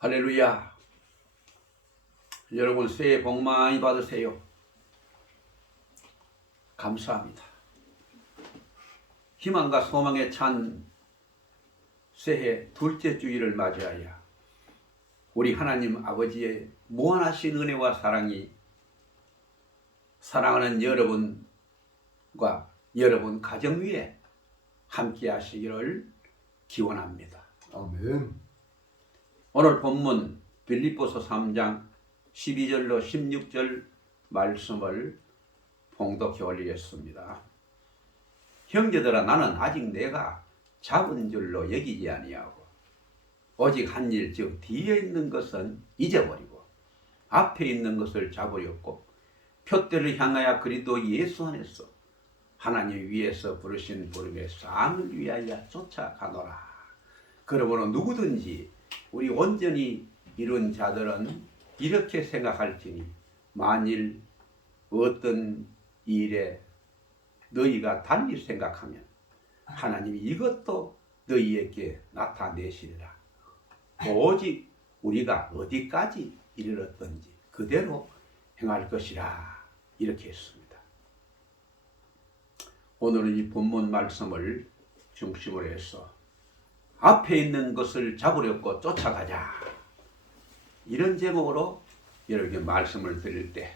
할렐루야. 여러분 새해 복 많이 받으세요. 감사합니다. 희망과 소망에 찬 새해 둘째 주일을 맞이하여 우리 하나님 아버지의 무한하신 은혜와 사랑이 사랑하는 여러분과 여러분 가정 위에 함께 하시기를 기원합니다. 아멘. 오늘 본문 빌립보서 3장 12절로 16절 말씀을 봉독해 올리겠습니다. 형제들아, 나는 아직 내가 잡은 줄로 여기지 아니하고 오직 한 일, 즉 뒤에 있는 것은 잊어버리고 앞에 있는 것을 잡으려고 표대를 향하여 그리스도 예수 안에서 하나님 위에서 부르신 부름의 상을 위하여 쫓아가노라. 그러므로 누구든지 우리 온전히 이룬 자들은 이렇게 생각할지니 만일 어떤 일에 너희가 달리 생각하면 하나님이 이것도 너희에게 나타내시리라. 오직 우리가 어디까지 이르렀든지 그대로 행할 것이라. 이렇게 했습니다. 오늘은 이 본문 말씀을 중심으로 해서 앞에 있는 것을 잡으려고 쫓아가자, 이런 제목으로 여러분께 말씀을 드릴 때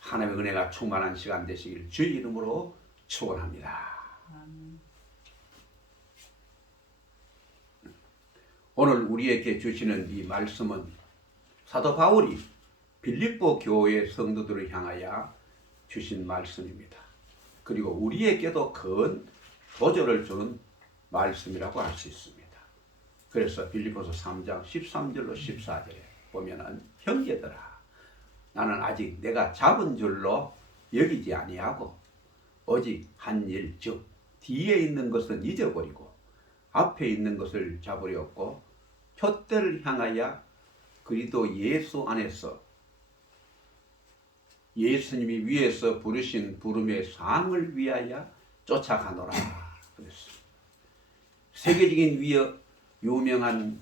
하나님의 은혜가 충만한 시간 되시길 주의 이름으로 축원합니다. 오늘 우리에게 주시는 이 말씀은 사도 바울이 빌립보 교회 성도들을 향하여 주신 말씀입니다. 그리고 우리에게도 큰 도전을 주는 말씀이라고 할 수 있습니다. 그래서 빌립보서 3장 13절로 14절에 보면은 형제들아, 나는 아직 내가 잡은 줄로 여기지 아니하고 오직 한 일, 즉 뒤에 있는 것은 잊어버리고 앞에 있는 것을 잡으려고 표대를 향하여 그리스도 예수 안에서 예수님이 위에서 부르신 부름의 상을 위하여 쫓아가노라 그랬습니다. 세계적인 유명한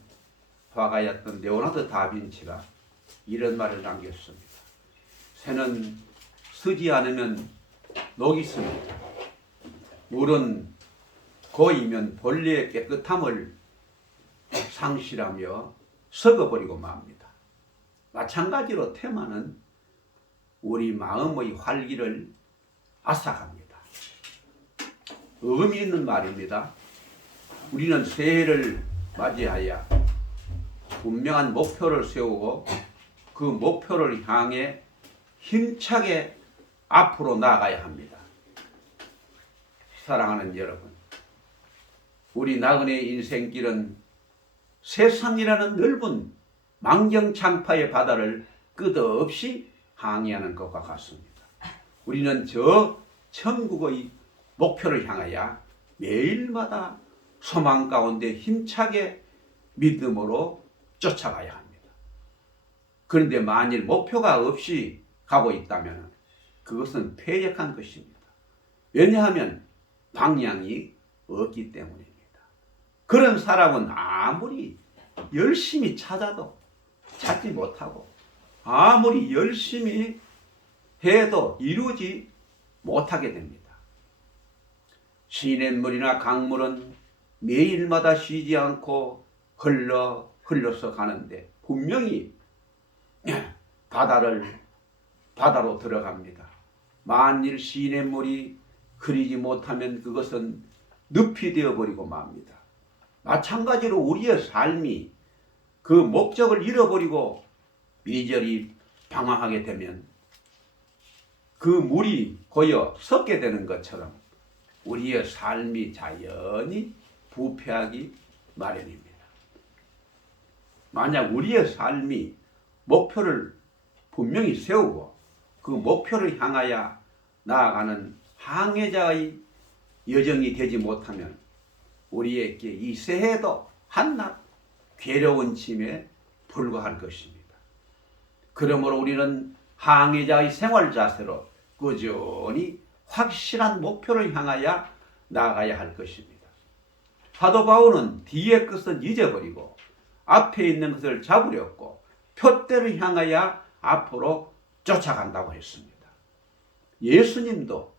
화가였던 레오나르도 다빈치가 이런 말을 남겼습니다. 새는 쓰지 않으면 녹이 씁니다. 물은 고이면 본래의 깨끗함을 상실하며 썩어버리고 맙니다. 마찬가지로 테마는 우리 마음의 활기를 앗아갑니다. 의미 있는 말입니다. 우리는 새해를 맞이하여 분명한 목표를 세우고 그 목표를 향해 힘차게 앞으로 나아가야 합니다. 사랑하는 여러분, 우리 나그네의 인생길은 세상이라는 넓은 망정창파의 바다를 끝없이 항해하는 것과 같습니다. 우리는 저 천국의 목표를 향하여 매일마다 소망 가운데 힘차게 믿음으로 쫓아가야 합니다. 그런데 만일 목표가 없이 가고 있다면 그것은 패역한 것입니다. 왜냐하면 방향이 없기 때문입니다. 그런 사람은 아무리 열심히 찾아도 찾지 못하고 아무리 열심히 해도 이루지 못하게 됩니다. 시냇물이나 강물은 매일마다 쉬지 않고 흘러서 가는데 분명히 바다로 들어갑니다. 만일 시냇물이 흐리지 못하면 그것은 늪이 되어버리고 맙니다. 마찬가지로 우리의 삶이 그 목적을 잃어버리고 이리저리 방황하게 되면 그 물이 고여 썩게 되는 것처럼 우리의 삶이 자연히 부패하기 마련입니다. 만약 우리의 삶이 목표를 분명히 세우고 그 목표를 향하여 나아가는 항해자의 여정이 되지 못하면 우리에게 이 새해도 한낱 괴로운 짐에 불과할 것입니다. 그러므로 우리는 항해자의 생활 자세로 꾸준히 확실한 목표를 향하여 나아가야 할 것입니다. 사도 바울은 뒤의 것은 잊어버리고 앞에 있는 것을 잡으려고 표대를 향하여 앞으로 쫓아간다고 했습니다. 예수님도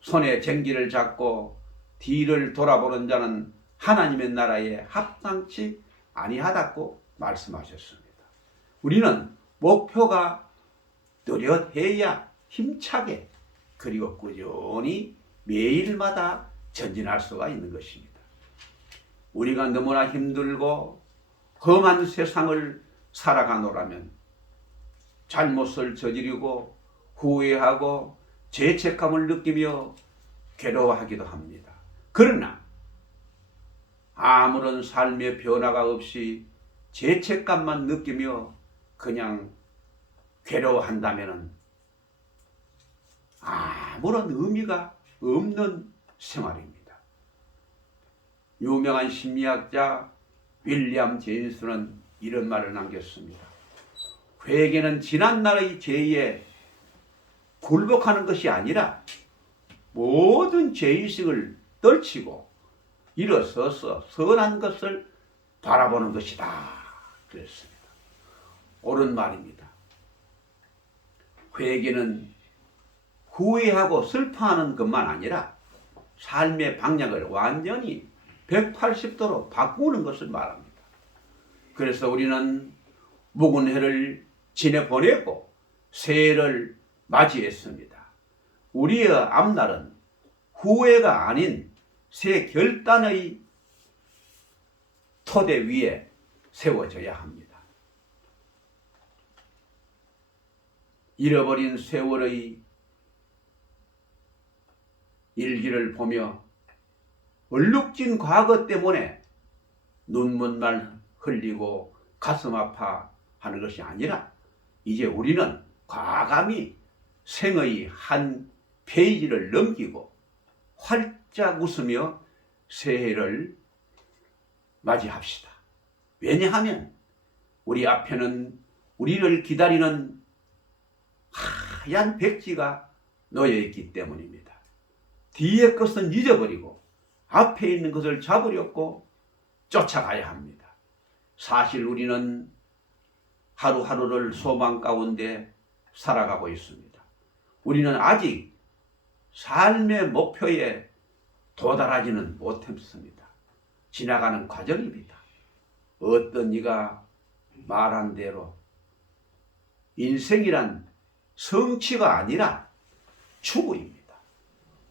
손에 쟁기를 잡고 뒤를 돌아보는 자는 하나님의 나라에 합당치 아니하다고 말씀하셨습니다. 우리는 목표가 뚜렷해야 힘차게 그리고 꾸준히 매일마다 전진할 수가 있는 것입니다. 우리가 너무나 힘들고 험한 세상을 살아가노라면 잘못을 저지르고 후회하고 죄책감을 느끼며 괴로워하기도 합니다. 그러나 아무런 삶의 변화가 없이 죄책감만 느끼며 그냥 괴로워한다면 아무런 의미가 없는 생활입니다. 유명한 심리학자 윌리엄 제임스는 이런 말을 남겼습니다. 회개는 지난날의 죄에 굴복하는 것이 아니라 모든 죄의식을 떨치고 일어서서 선한 것을 바라보는 것이다. 그랬습니다. 옳은 말입니다. 회개는 후회하고 슬퍼하는 것만 아니라 삶의 방향을 완전히 180도로 바꾸는 것을 말합니다. 그래서 우리는 묵은 해를 지내보내고 새해를 맞이했습니다. 우리의 앞날은 후회가 아닌 새 결단의 토대 위에 세워져야 합니다. 잃어버린 세월의 일기를 보며 얼룩진 과거 때문에 눈물만 흘리고 가슴 아파하는 것이 아니라 이제 우리는 과감히 생의 한 페이지를 넘기고 활짝 웃으며 새해를 맞이합시다. 왜냐하면 우리 앞에는 우리를 기다리는 하얀 백지가 놓여있기 때문입니다. 뒤의 것은 잊어버리고 앞에 있는 것을 잡으려고 쫓아가야 합니다. 사실 우리는 하루하루를 소망 가운데 살아가고 있습니다. 우리는 아직 삶의 목표에 도달하지는 못했습니다. 지나가는 과정입니다. 어떤 이가 말한 대로 인생이란 성취가 아니라 추구입니다.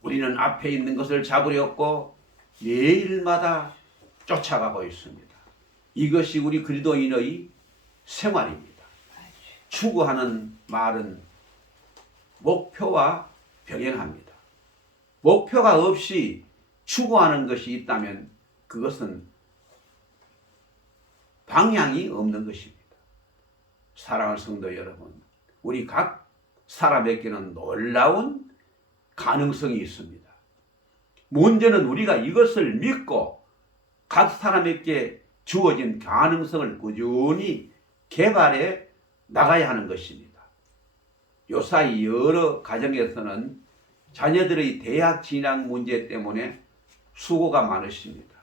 우리는 앞에 있는 것을 잡으려고 매일마다 쫓아가고 있습니다. 이것이 우리 그리스도인의 생활입니다. 추구하는 말은 목표와 병행합니다. 목표가 없이 추구하는 것이 있다면 그것은 방향이 없는 것입니다. 사랑하는 성도 여러분, 우리 각 사람에게는 놀라운 가능성이 있습니다. 문제는 우리가 이것을 믿고 각 사람에게 주어진 가능성을 꾸준히 개발해 나가야 하는 것입니다. 요사이 여러 가정에서는 자녀들의 대학 진학 문제 때문에 수고가 많으십니다.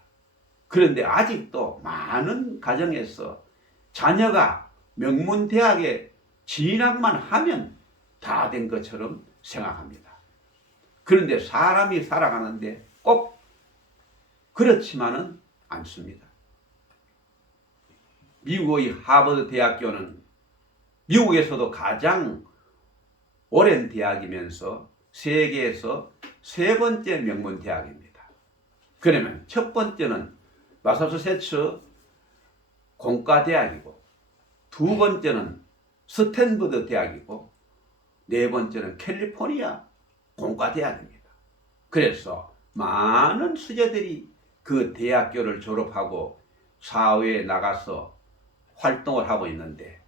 그런데 아직도 많은 가정에서 자녀가 명문대학에 진학만 하면 다 된 것처럼 생각합니다. 그런데 사람이 살아가는데 꼭 그렇지만은 않습니다. 미국의 하버드 대학교는 미국에서도 가장 오랜 대학이면서 세계에서 세 번째 명문 대학입니다. 그러면 첫 번째는 마사추세츠 공과대학이고, 두 번째는 스탠퍼드 대학이고, 네 번째는 캘리포니아 공과대학입니다. 그래서 많은 수재들이 그 대학교를 졸업하고 사회에 나가서 활동을 하고 있는데,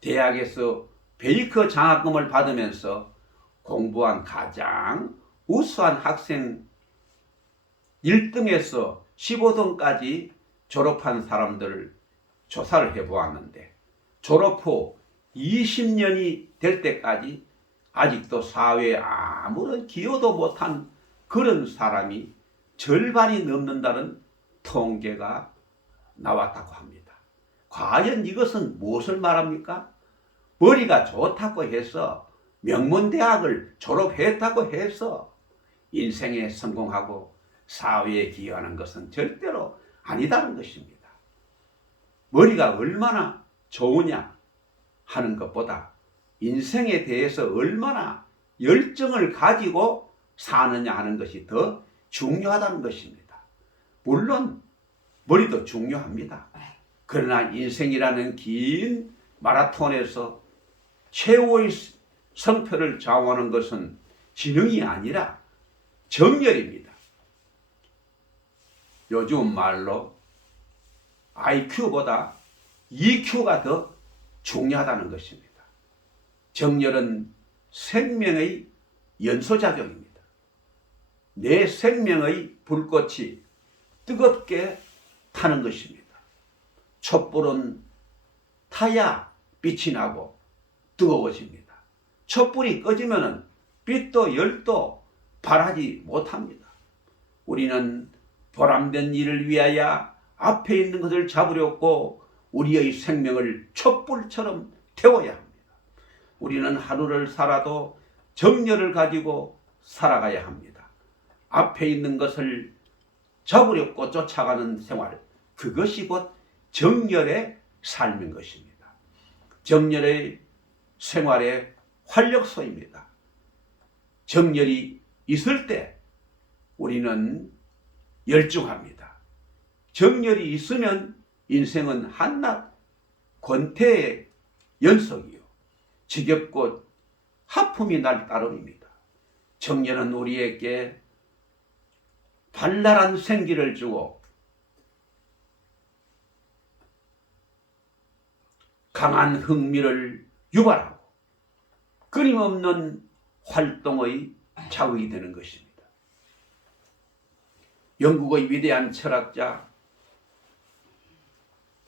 대학에서 베이커 장학금을 받으면서 공부한 가장 우수한 학생 1등에서 15등까지 졸업한 사람들을 조사를 해보았는데, 졸업 후 20년이 될 때까지 아직도 사회에 아무런 기여도 못한 그런 사람이 절반이 넘는다는 통계가 나왔다고 합니다. 과연 이것은 무엇을 말합니까? 머리가 좋다고 해서 명문대학을 졸업했다고 해서 인생에 성공하고 사회에 기여하는 것은 절대로 아니다는 것입니다. 머리가 얼마나 좋으냐 하는 것보다 인생에 대해서 얼마나 열정을 가지고 사느냐 하는 것이 더 중요하다는 것입니다. 물론 머리도 중요합니다. 그러나 인생이라는 긴 마라톤에서 최고의 성패를 좌우하는 것은 지능이 아니라 정열입니다. 요즘 말로 IQ보다 EQ가 더 중요하다는 것입니다. 정열은 생명의 연소작용입니다. 내 생명의 불꽃이 뜨겁게 타는 것입니다. 촛불은 타야 빛이 나고 뜨거워집니다. 촛불이 꺼지면 빛도 열도 발하지 못합니다. 우리는 보람된 일을 위하여 앞에 있는 것을 잡으려고 우리의 생명을 촛불처럼 태워야 합니다. 우리는 하루를 살아도 정열을 가지고 살아가야 합니다. 앞에 있는 것을 잡으려고 쫓아가는 생활, 그것이 곧 정열의 삶인 것입니다. 정열의 생활의 활력소입니다. 정열이 있을 때 우리는 열중합니다. 정열이 있으면 인생은 한낱 권태의 연속이요, 지겹고 하품이 날 따름입니다. 정열은 우리에게 발랄한 생기를 주고 강한 흥미를 유발하고 끊임없는 활동의 자극이 되는 것입니다. 영국의 위대한 철학자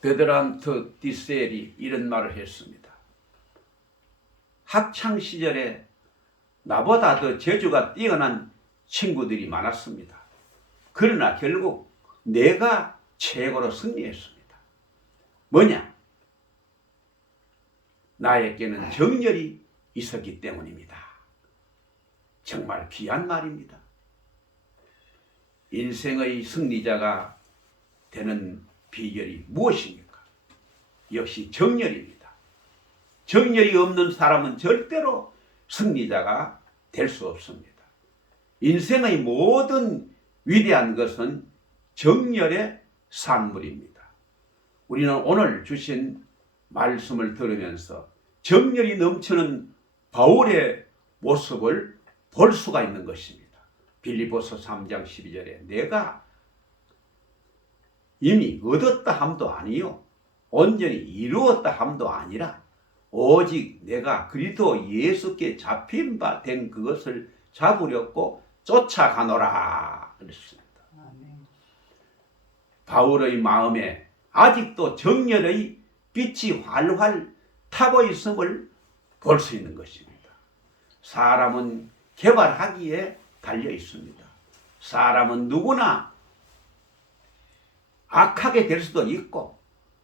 베드란트 디셀이 이런 말을 했습니다. 학창시절에 나보다 더 재주가 뛰어난 친구들이 많았습니다. 그러나 결국 내가 최고로 승리했습니다. 뭐냐? 나에게는 정열이 있었기 때문입니다. 정말 귀한 말입니다. 인생의 승리자가 되는 비결이 무엇입니까? 역시 정열입니다. 정열이 없는 사람은 절대로 승리자가 될 수 없습니다. 인생의 모든 위대한 것은 정열의 산물입니다. 우리는 오늘 주신 말씀을 들으면서 정열이 넘치는 바울의 모습을 볼 수가 있는 것입니다. 빌립보서 3장 12절에 내가 이미 얻었다 함도 아니요 온전히 이루었다 함도 아니라 오직 내가 그리스도 예수께 잡힌 바 된 그것을 잡으려고 쫓아가노라 그랬습니다. 바울의 마음에 아직도 정열의 빛이 활활 타고 있음을 볼 수 있는 것입니다. 사람은 개발하기에 달려 있습니다. 사람은 누구나 악하게 될 수도 있고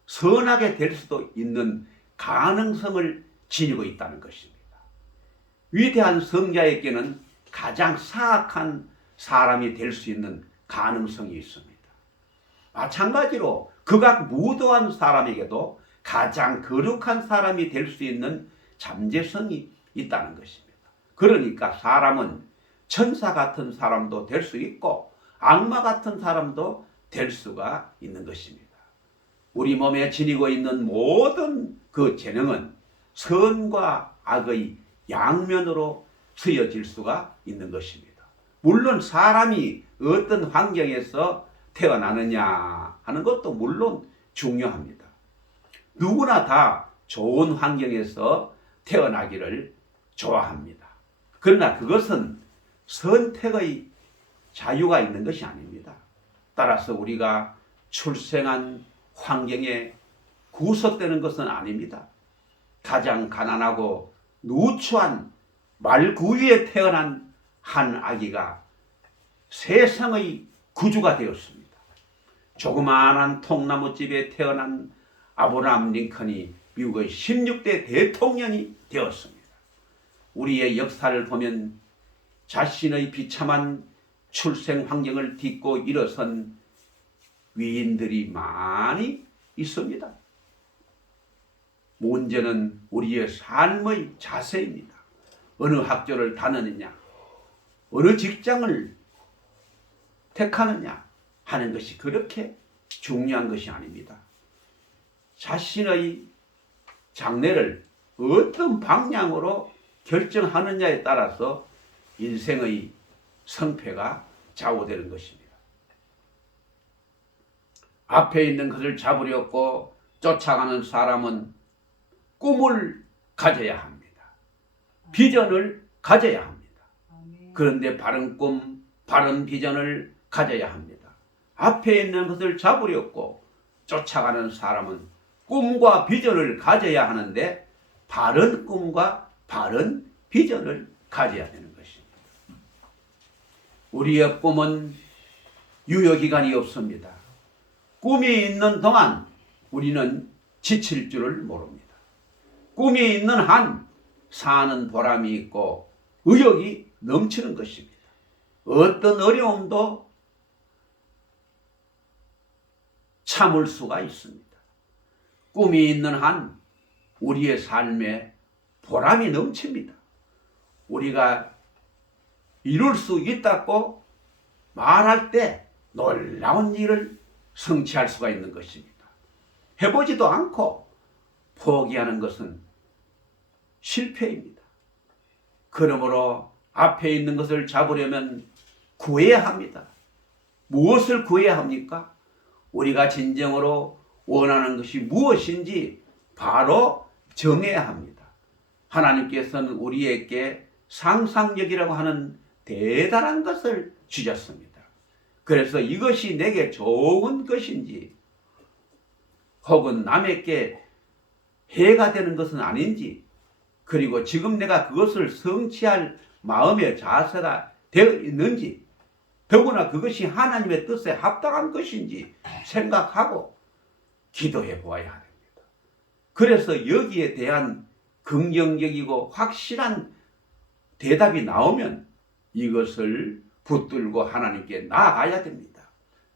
선하게 될 수도 있는 가능성을 지니고 있다는 것입니다. 위대한 성자에게는 가장 사악한 사람이 될 수 있는 가능성이 있습니다. 마찬가지로 극악 무도한 사람에게도 가장 거룩한 사람이 될 수 있는 잠재성이 있다는 것입니다. 그러니까 사람은 천사 같은 사람도 될 수 있고 악마 같은 사람도 될 수가 있는 것입니다. 우리 몸에 지니고 있는 모든 그 재능은 선과 악의 양면으로 쓰여질 수가 있는 것입니다. 물론 사람이 어떤 환경에서 태어나느냐 하는 것도 물론 중요합니다. 누구나 다 좋은 환경에서 태어나기를 좋아합니다. 그러나 그것은 선택의 자유가 있는 것이 아닙니다. 따라서 우리가 출생한 환경에 구속되는 것은 아닙니다. 가장 가난하고 누추한 말구유에 태어난 한 아기가 세상의 구주가 되었습니다. 조그마한 통나무집에 태어난 아브라함 링컨이 미국의 16대 대통령이 되었습니다. 우리의 역사를 보면 자신의 비참한 출생 환경을 딛고 일어선 위인들이 많이 있습니다. 문제는 우리의 삶의 자세입니다. 어느 학교를 다니느냐, 어느 직장을 택하느냐 하는 것이 그렇게 중요한 것이 아닙니다. 자신의 장래를 어떤 방향으로 결정하느냐에 따라서 인생의 성패가 좌우되는 것입니다. 앞에 있는 것을 잡으려고 쫓아가는 사람은 꿈을 가져야 합니다. 비전을 가져야 합니다. 그런데 바른 꿈, 바른 비전을 가져야 합니다. 앞에 있는 것을 잡으려고 쫓아가는 사람은 꿈과 비전을 가져야 하는데 바른 꿈과 바른 비전을 가져야 되는 것입니다. 우리의 꿈은 유효기간이 없습니다. 꿈이 있는 동안 우리는 지칠 줄을 모릅니다. 꿈이 있는 한 사는 보람이 있고 의욕이 넘치는 것입니다. 어떤 어려움도 참을 수가 있습니다. 꿈이 있는 한 우리의 삶에 보람이 넘칩니다. 우리가 이룰 수 있다고 말할 때 놀라운 일을 성취할 수가 있는 것입니다. 해보지도 않고 포기하는 것은 실패입니다. 그러므로 앞에 있는 것을 잡으려면 구해야 합니다. 무엇을 구해야 합니까? 우리가 진정으로 원하는 것이 무엇인지 바로 정해야 합니다. 하나님께서는 우리에게 상상력이라고 하는 대단한 것을 주셨습니다. 그래서 이것이 내게 좋은 것인지 혹은 남에게 해가 되는 것은 아닌지, 그리고 지금 내가 그것을 성취할 마음의 자세가 되어 있는지, 더구나 그것이 하나님의 뜻에 합당한 것인지 생각하고 기도해 보아야 합니다. 그래서 여기에 대한 긍정적이고 확실한 대답이 나오면 이것을 붙들고 하나님께 나아가야 됩니다.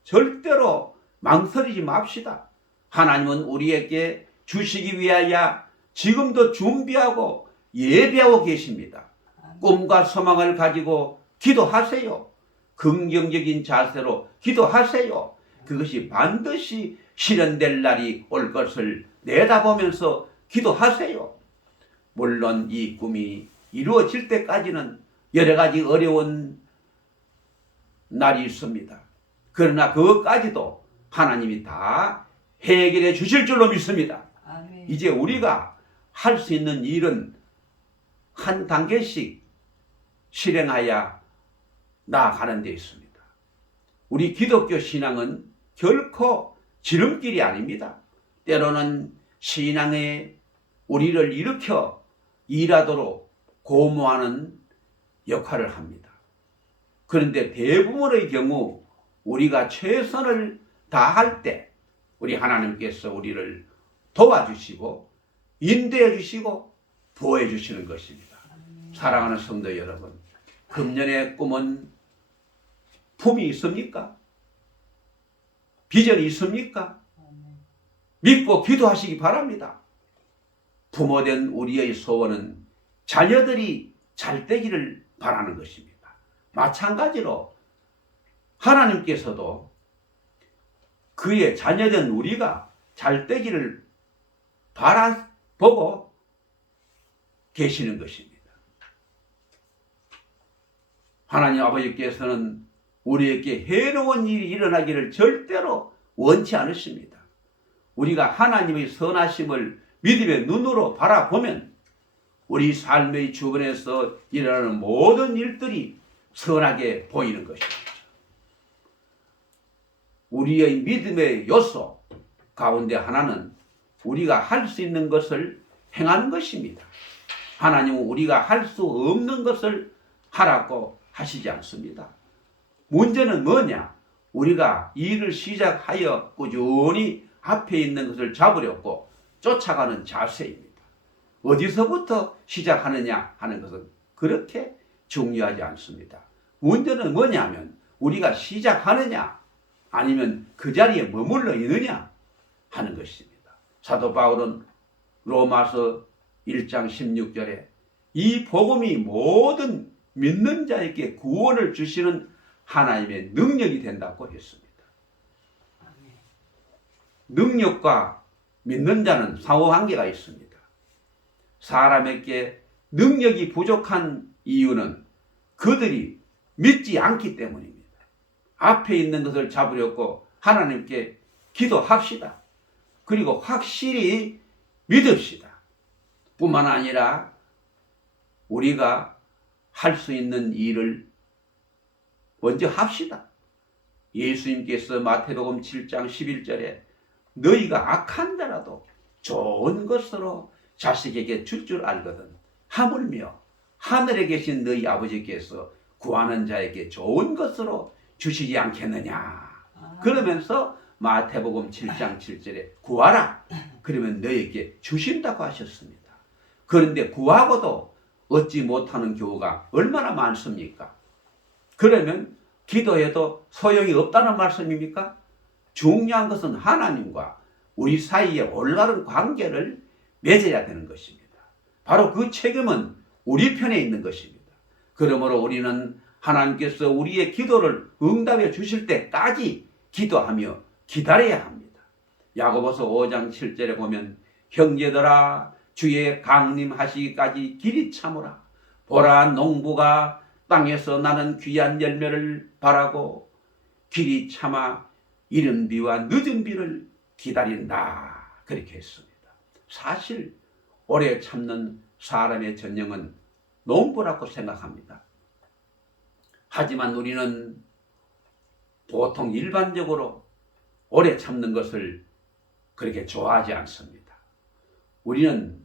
절대로 망설이지 맙시다. 하나님은 우리에게 주시기 위하여 지금도 준비하고 예배하고 계십니다. 꿈과 소망을 가지고 기도하세요. 긍정적인 자세로 기도하세요. 그것이 반드시 실현될 날이 올 것을 내다보면서 기도하세요. 물론 이 꿈이 이루어질 때까지는 여러 가지 어려운 날이 있습니다. 그러나 그것까지도 하나님이 다 해결해 주실 줄로 믿습니다. 아멘. 이제 우리가 할 수 있는 일은 한 단계씩 실행하여 나아가는 데 있습니다. 우리 기독교 신앙은 결코 지름길이 아닙니다. 때로는 신앙에 우리를 일으켜 일하도록 고무하는 역할을 합니다. 그런데 대부분의 경우 우리가 최선을 다할 때 우리 하나님께서 우리를 도와주시고 인도해 주시고 보호해 주시는 것입니다. 사랑하는 성도 여러분, 금년의 꿈은 품이 있습니까? 비전이 있습니까? 믿고 기도하시기 바랍니다. 부모된 우리의 소원은 자녀들이 잘 되기를 바라는 것입니다. 마찬가지로 하나님께서도 그의 자녀된 우리가 잘 되기를 바라보고 계시는 것입니다. 하나님 아버지께서는 우리에게 해로운 일이 일어나기를 절대로 원치 않으십니다. 우리가 하나님의 선하심을 믿음의 눈으로 바라보면 우리 삶의 주변에서 일어나는 모든 일들이 선하게 보이는 것입니다. 우리의 믿음의 요소 가운데 하나는 우리가 할 수 있는 것을 행하는 것입니다. 하나님은 우리가 할 수 없는 것을 하라고 하시지 않습니다. 문제는 뭐냐? 우리가 일을 시작하여 꾸준히 앞에 있는 것을 잡으려고 쫓아가는 자세입니다. 어디서부터 시작하느냐 하는 것은 그렇게 중요하지 않습니다. 문제는 뭐냐면 우리가 시작하느냐 아니면 그 자리에 머물러 있느냐 하는 것입니다. 사도 바울은 로마서 1장 16절에 이 복음이 모든 믿는 자에게 구원을 주시는 하나님의 능력이 된다고 했습니다. 능력과 믿는 자는 상호관계가 있습니다. 사람에게 능력이 부족한 이유는 그들이 믿지 않기 때문입니다. 앞에 있는 것을 잡으려고 하나님께 기도합시다. 그리고 확실히 믿읍시다. 뿐만 아니라 우리가 할 수 있는 일을 먼저 합시다. 예수님께서 마태복음 7장 11절에 너희가 악한 자라도 좋은 것으로 자식에게 줄 줄 알거든 하물며 하늘에 계신 너희 아버지께서 구하는 자에게 좋은 것으로 주시지 않겠느냐. 그러면서 마태복음 7장 7절에 구하라. 그러면 너희에게 주신다고 하셨습니다. 그런데 구하고도 얻지 못하는 경우가 얼마나 많습니까? 그러면 기도해도 소용이 없다는 말씀입니까? 중요한 것은 하나님과 우리 사이에 올바른 관계를 맺어야 되는 것입니다. 바로 그 책임은 우리 편에 있는 것입니다. 그러므로 우리는 하나님께서 우리의 기도를 응답해 주실 때까지 기도하며 기다려야 합니다. 야고보서 5장 7절에 보면 형제들아 주의 강림하시기까지 길이 참으라. 보라 농부가 땅에서 나는 귀한 열매를 바라고 길이 참아 이른 비와 늦은 비를 기다린다. 그렇게 했습니다. 사실 오래 참는 사람의 전형은 농부라고 생각합니다. 하지만 우리는 보통 일반적으로 오래 참는 것을 그렇게 좋아하지 않습니다. 우리는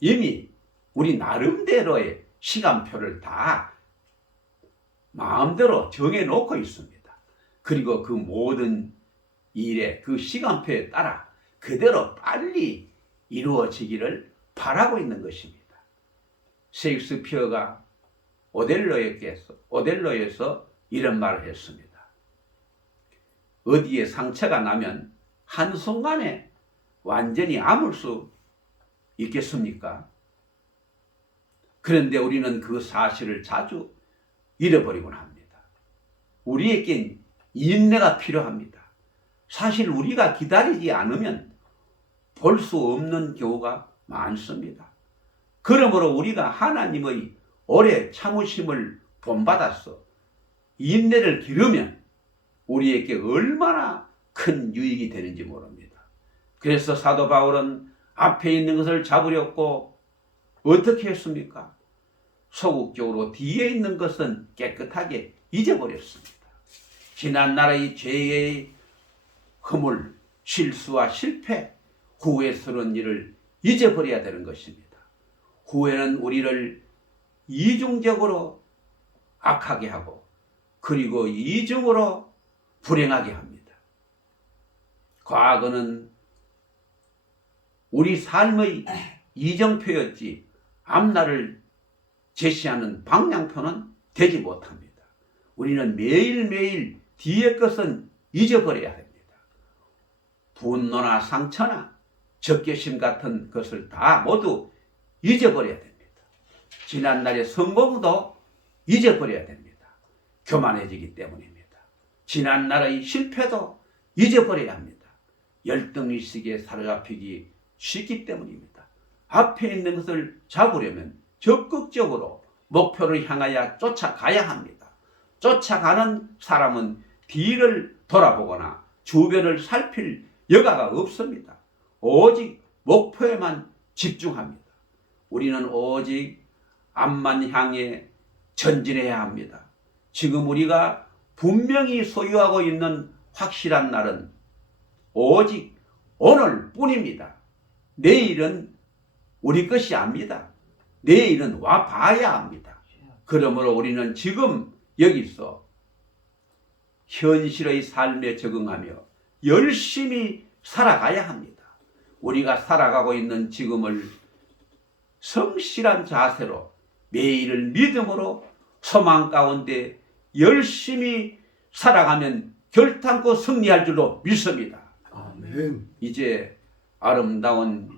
이미 우리 나름대로의 시간표를 다 마음대로 정해놓고 있습니다. 그리고 그 모든 일에 그 시간표에 따라 그대로 빨리 이루어지기를 바라고 있는 것입니다. 셰익스피어가 오델로에서 이런 말을 했습니다. 어디에 상처가 나면 한순간에 완전히 아물 수 있겠습니까? 그런데 우리는 그 사실을 자주 잃어버리곤 합니다. 우리에겐 인내가 필요합니다. 사실 우리가 기다리지 않으면 볼 수 없는 경우가 많습니다. 그러므로 우리가 하나님의 오래 참으심을 본받아서 인내를 기르면 우리에게 얼마나 큰 유익이 되는지 모릅니다. 그래서 사도 바울은 앞에 있는 것을 잡으려고 어떻게 했습니까? 소극적으로 뒤에 있는 것은 깨끗하게 잊어버렸습니다. 지난 날의 죄의 허물, 실수와 실패, 후회스러운 일을 잊어버려야 되는 것입니다. 후회는 우리를 이중적으로 악하게 하고 그리고 이중으로 불행하게 합니다. 과거는 우리 삶의 이정표였지 앞날을 제시하는 방향표는 되지 못합니다. 우리는 매일매일 뒤의 것은 잊어버려야 됩니다. 분노나 상처나 적개심 같은 것을 다 모두 잊어버려야 됩니다. 지난날의 성공도 잊어버려야 됩니다. 교만해지기 때문입니다. 지난날의 실패도 잊어버려야 합니다. 열등의식에 사로잡히기 쉽기 때문입니다. 앞에 있는 것을 잡으려면 적극적으로 목표를 향하여 쫓아가야 합니다. 쫓아가는 사람은 뒤를 돌아보거나 주변을 살필 여가가 없습니다. 오직 목표에만 집중합니다. 우리는 오직 앞만 향해 전진해야 합니다. 지금 우리가 분명히 소유하고 있는 확실한 날은 오직 오늘뿐입니다. 내일은 우리 것이 아닙니다. 내일은 와봐야 합니다. 그러므로 우리는 지금 여기서 현실의 삶에 적응하며 열심히 살아가야 합니다. 우리가 살아가고 있는 지금을 성실한 자세로 매일을 믿음으로 소망 가운데 열심히 살아가면 결탄코 승리할 줄로 믿습니다. 아멘. 이제 아름다운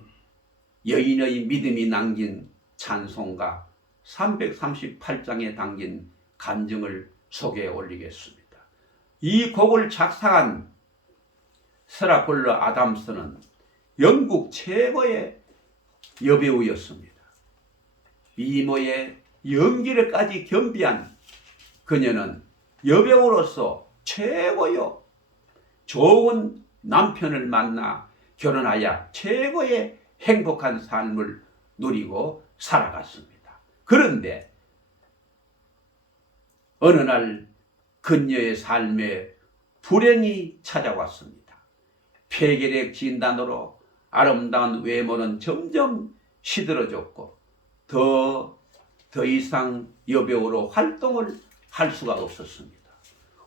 여인의 믿음이 남긴 찬송가 338장에 담긴 간증을 소개해 올리겠습니다. 이 곡을 작사한 세라폴러 아담스는 영국 최고의 여배우였습니다. 미모의 연기를까지 겸비한 그녀는 여배우로서 최고요 좋은 남편을 만나 결혼하여 최고의 행복한 삶을 누리고 살아갔습니다. 그런데 어느 날 그녀의 삶에 불행이 찾아왔습니다. 폐결핵 진단으로 아름다운 외모는 점점 시들어졌고 더 이상 여배우로 활동을 할 수가 없었습니다.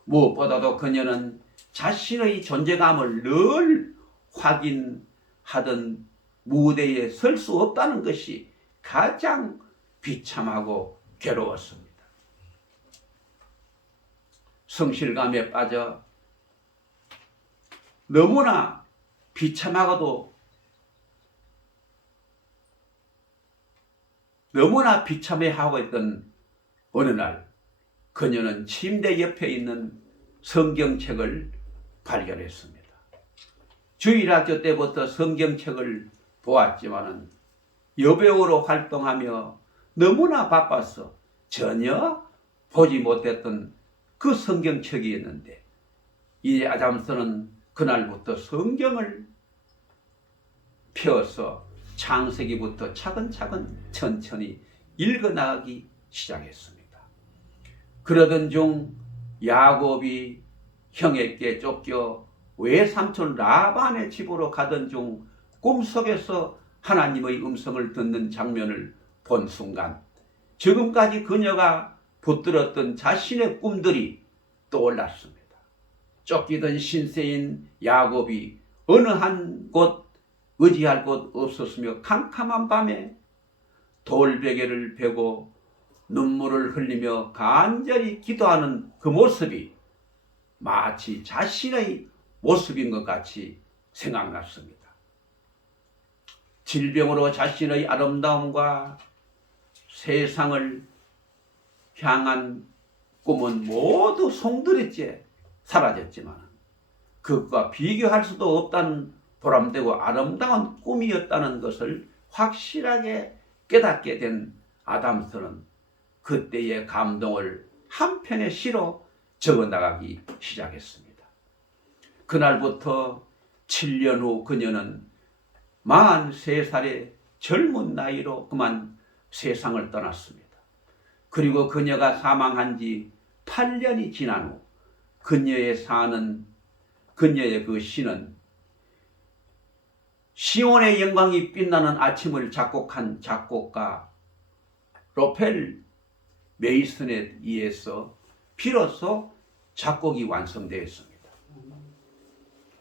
무엇보다도 그녀는 자신의 존재감을 늘 확인하던 무대에 설 수 없다는 것이 가장 비참하고 괴로웠습니다. 성실감에 빠져 너무나 비참하고도 너무나 비참해하고 있던 어느 날 그녀는 침대 옆에 있는 성경책을 발견했습니다. 주일학교 때부터 성경책을 보았지만은 여배우로 활동하며 너무나 바빠서 전혀 보지 못했던 그 성경책이었는데 이 아담스는 그날부터 성경을 펴서 창세기부터 차근차근 천천히 읽어나가기 시작했습니다. 그러던 중 야곱이 형에게 쫓겨 외삼촌 라반의 집으로 가던 중 꿈속에서 하나님의 음성을 듣는 장면을 본 순간 지금까지 그녀가 붙들었던 자신의 꿈들이 떠올랐습니다. 쫓기던 신세인 야곱이 어느 한 곳 의지할 곳 없었으며 캄캄한 밤에 돌베개를 베고 눈물을 흘리며 간절히 기도하는 그 모습이 마치 자신의 모습인 것 같이 생각났습니다. 질병으로 자신의 아름다움과 세상을 향한 꿈은 모두 송두리째 사라졌지만 그것과 비교할 수도 없다는 보람되고 아름다운 꿈이었다는 것을 확실하게 깨닫게 된 아담스는 그때의 감동을 한 편의 시로 적어나가기 시작했습니다. 그날부터 7년 후 그녀는 43살의 젊은 나이로 그만 세상을 떠났습니다. 그리고 그녀가 사망한 지 8년이 지난 후 그녀의 그 시는 시온의 영광이 빛나는 아침을 작곡한 작곡가 로펠 메이슨에 의해서 비로소 작곡이 완성되었습니다.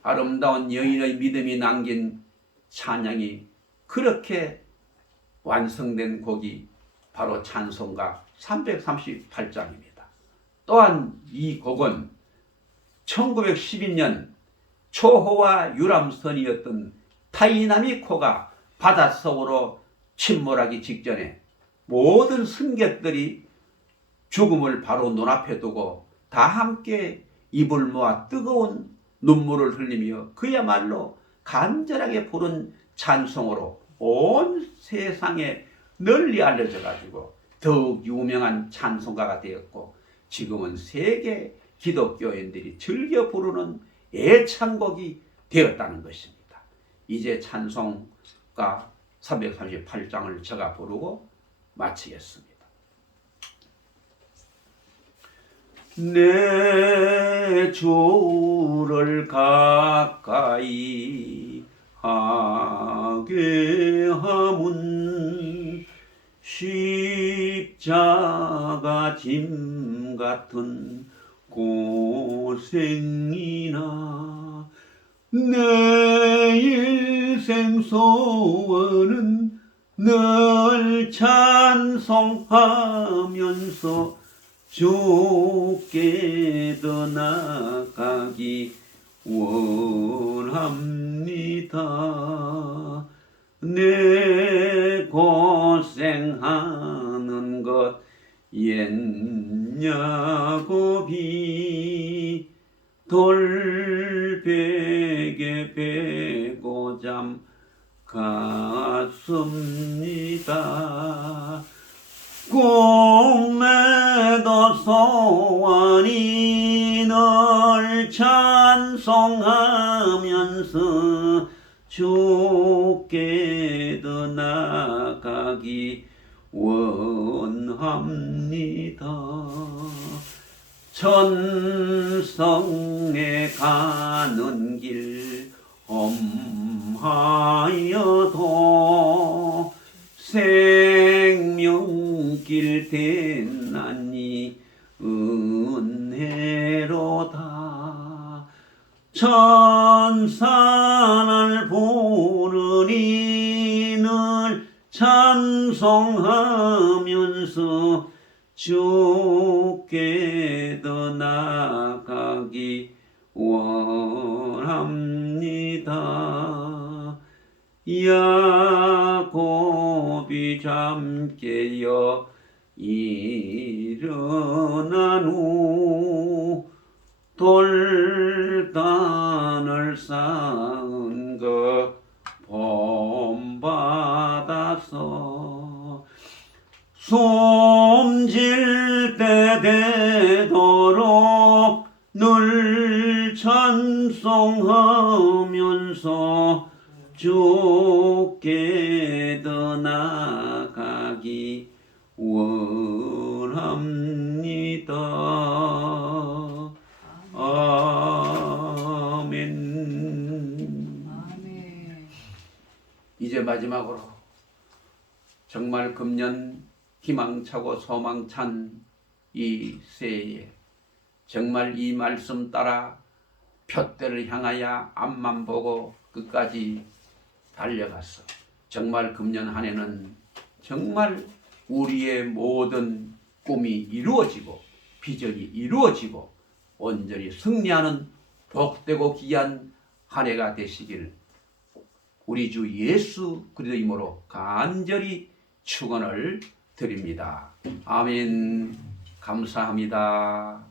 아름다운 여인의 믿음이 남긴 찬양이 그렇게 완성된 곡이 바로 찬송가 338장입니다. 또한 이 곡은 1912년 초호와 유람선이었던 타이나미코가 바닷속으로 침몰하기 직전에 모든 승객들이 죽음을 바로 눈앞에 두고 다 함께 입을 모아 뜨거운 눈물을 흘리며 그야말로 간절하게 부른 찬송으로 온 세상에 널리 알려져 가지고 더욱 유명한 찬송가가 되었고 지금은 세계 기독교인들이 즐겨 부르는 애창곡이 되었다는 것입니다. 이제 찬송가 338장을 제가 부르고 마치겠습니다. 내 주를 가까이 하게 함은 십자가 짐 같은 고생이나 내 일생 소원은 늘 찬송하면서 주께 더 나아가기 원합니다. 내 고생하는 것 옛야곱이 돌베개 베고 잠 갔습니다. 꿈에도 소원이 널 찬송하면서 주께 더 나아가기 원합니다. 천성에 가는 길 험하여도 생명길 대나니 은혜로다. 천사를 부르니 늘 찬송하면서 주께 더 나아가기 원합니다. 야곱이 잠 깨어 일어난 후 돌단을 쌓은 것 본받아서 숨질 때 되도록 늘 찬송하면서 주께 더 나아가기 원합니다. 아멘. 이제 마지막으로 정말 금년 희망차고 소망찬 이 새해에 정말 이 말씀 따라 표대를 향하여 앞만 보고 끝까지 달려갔어. 정말 금년 한 해는 정말 우리의 모든 꿈이 이루어지고 비전이 이루어지고 온전히 승리하는 복되고 귀한 한 해가 되시길 우리 주 예수 그리스도 이름으로 간절히 축원을 드립니다. 아멘. 감사합니다.